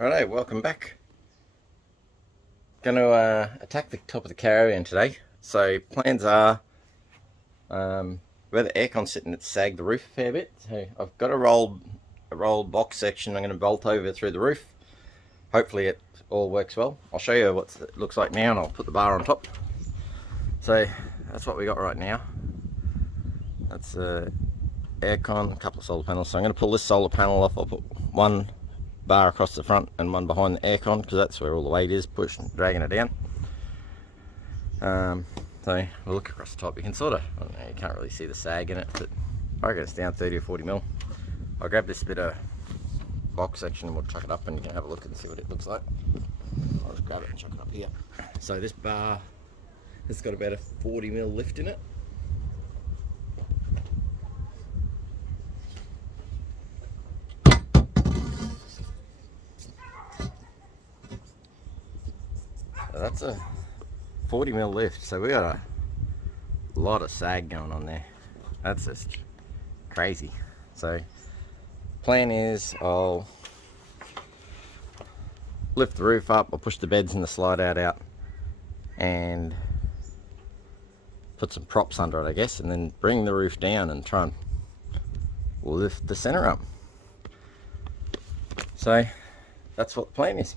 Righto, welcome back. Going to attack the top of the caravan today. So plans are, where the aircon's sitting, it's sagged the roof a fair bit. So I've got a rolled box section I'm going to bolt over through the roof. Hopefully it all works well. I'll show you what it looks like now and I'll put the bar on top. So that's what we got right now. That's aircon, a couple of solar panels. So I'm going to pull this solar panel off. I'll put one bar across the front and one behind the aircon because that's where all the weight is, pushing, dragging it down. So we'll look across the top. You can sort of, I don't know, you can't really see the sag in it, but I reckon it's down 30 or 40 mil. I'll grab this bit of box section and we'll chuck it up and you can have a look and see what it looks like. I'll just grab it and chuck it up here. So this bar has got about a 40 mil lift in it. That's a 40 mil lift, so we got a lot of sag going on there. That's just crazy. So plan is I'll lift the roof up, I'll push the beds and the slidout out and put some props under it, I guess, and then bring the roof down and try and lift the center up. So that's what the plan is.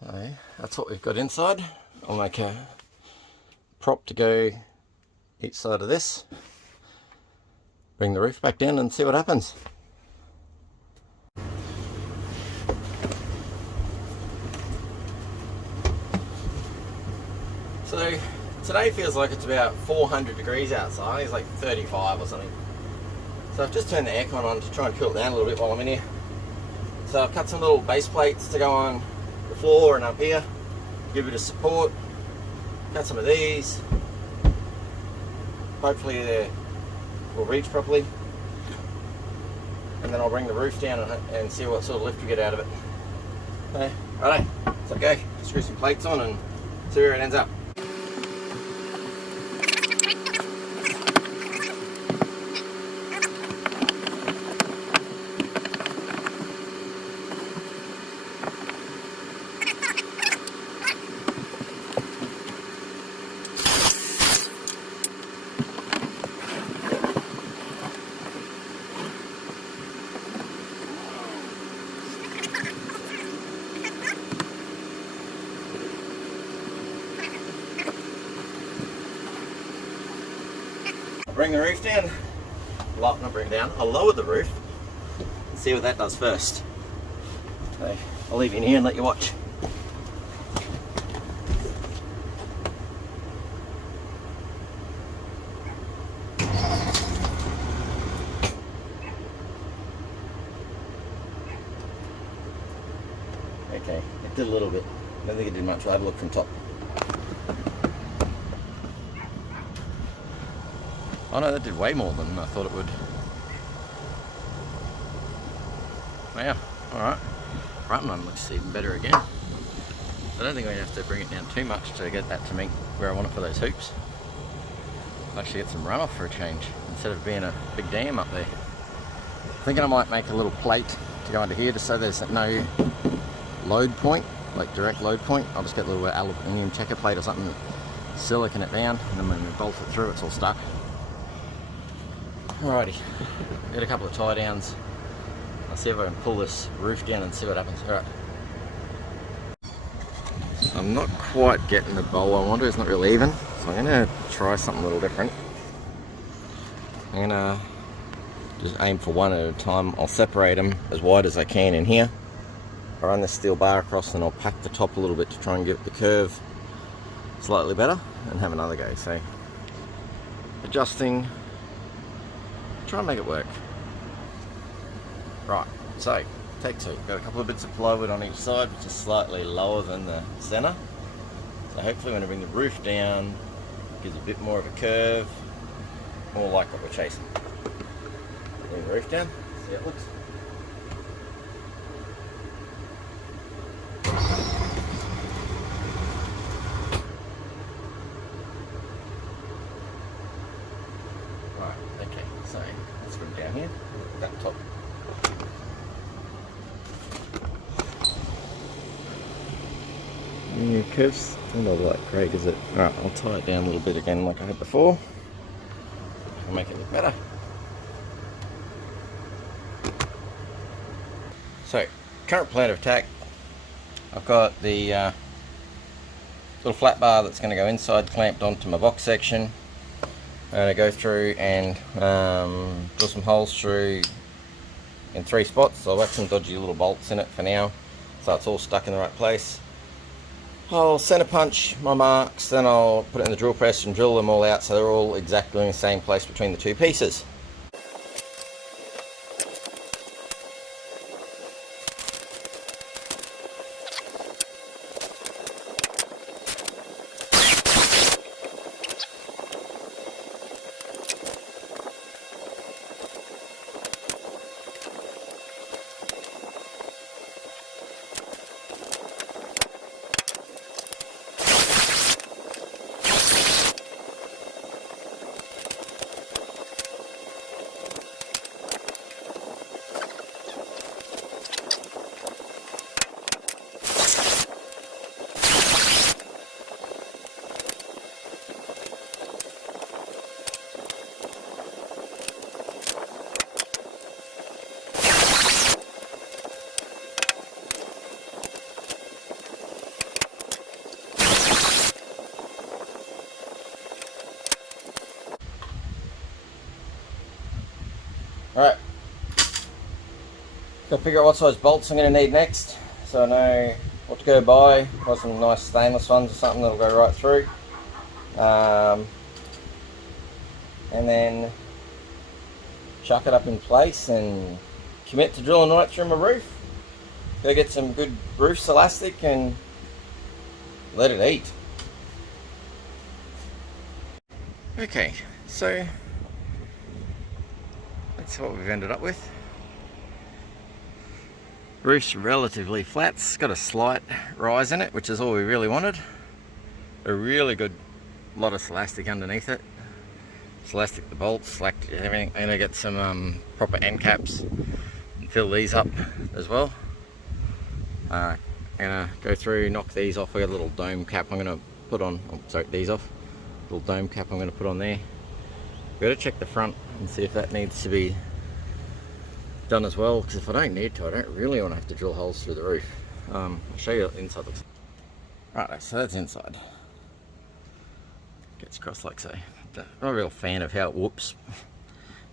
So that's what we've got inside. I'll make a prop to go each side of this, bring the roof back down and see what happens. So today feels like it's about 400 degrees outside. It's like 35 or something. So I've just turned the aircon on to try and cool it down a little bit while I'm in here. So I've cut some little base plates to go on the floor and up here, give it a support. Cut some of these. Hopefully they will reach properly. And then I'll bring the roof down and see what sort of lift we get out of it. Okay, righto, so okay, screw some plates on and see where it ends up. Bring the roof down, not bring it down, I'll lower the roof and see what that does first. So I'll leave you in here and let you watch. Okay, it did a little bit, I don't think it did much. I'll have a look from top. Oh no, that did way more than I thought it would. Wow, alright. Front one looks even better again. I don't think we have to bring it down too much to get that to meet where I want it for those hoops. I'll actually get some runoff for a change, instead of being a big dam up there. Thinking I might make a little plate to go under here just so there's no load point, like direct load point. I'll just get a little aluminium checker plate or something, silicon it down, and then when we bolt it through it's all stuck. Alrighty, get a couple of tie downs. I'll see if I can pull this roof down and see what happens. Alright. I'm not quite getting the bowl I want to, it's not really even. So I'm going to try something a little different. I'm gonna just aim for one at a time. I'll separate them as wide as I can in here. I'll run the steel bar across and I'll pack the top a little bit to try and get the curve slightly better and have another go. So adjusting, try and make it work. Right, so take two. Got a couple of bits of plywood on each side, which is slightly lower than the center. So hopefully when I bring the roof down, it gives a bit more of a curve, more like what we're chasing. Bring the roof down, see how it looks. Right, okay, so let's bring it down here, that top. Yeah, curves don't look like great, is it? Alright, I'll tie it down a little bit again like I had before. I'll make it look better. So, current plan of attack. I've got the little flat bar that's going to go inside, clamped onto my box section. I'm going to go through and drill some holes through in 3 spots. So I'll whack some dodgy little bolts in it for now, so it's all stuck in the right place. I'll center punch my marks, then I'll put it in the drill press and drill them all out so they're all exactly in the same place between the 2 pieces. Alright, got to figure out what size bolts I'm going to need next, so I know what to go buy. Buy some nice stainless ones or something that'll go right through. And then chuck it up in place and commit to drilling right through my roof. Go get some good roof elastic and let it eat. Okay, so that's what we've ended up with. Roof's relatively flat, it's got a slight rise in it, which is all we really wanted. A really good lot of elastic underneath it. Elastic the bolts, slacked everything. I'm gonna get some proper end caps and fill these up as well. I'm gonna go through, knock these off. We got a little dome cap I'm gonna put on. Oh, sorry, these off. Little dome cap I'm gonna put on there. Got to check the front and see if that needs to be done as well, because if I don't need to, I don't really want to have to drill holes through the roof. I'll show you what the inside looks like. Right, so that's inside. Gets across like so. Not a real fan of how it whoops.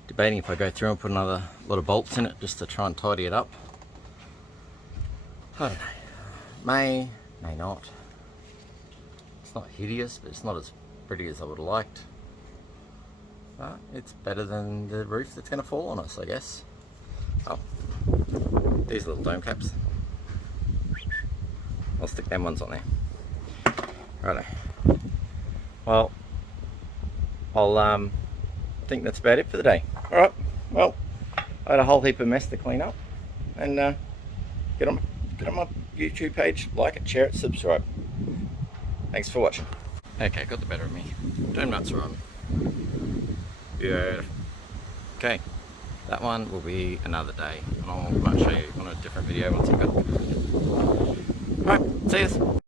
Debating if I go through and put another lot of bolts in it just to try and tidy it up. I don't know. May not. It's not hideous, but it's not as pretty as I would have liked. But it's better than the roof that's going to fall on us, I guess. Oh, these little dome caps. I'll stick them ones on there. Righto. Well, I'll think that's about it for the day. Alright, well, I had a whole heap of mess to clean up. And get on my YouTube page, like it, share it, subscribe. Thanks for watching. Okay, got the better of me. Dome nuts are on. Yeah. Okay, that one will be another day, and I might show you on a different video once I've got. Alright, see you.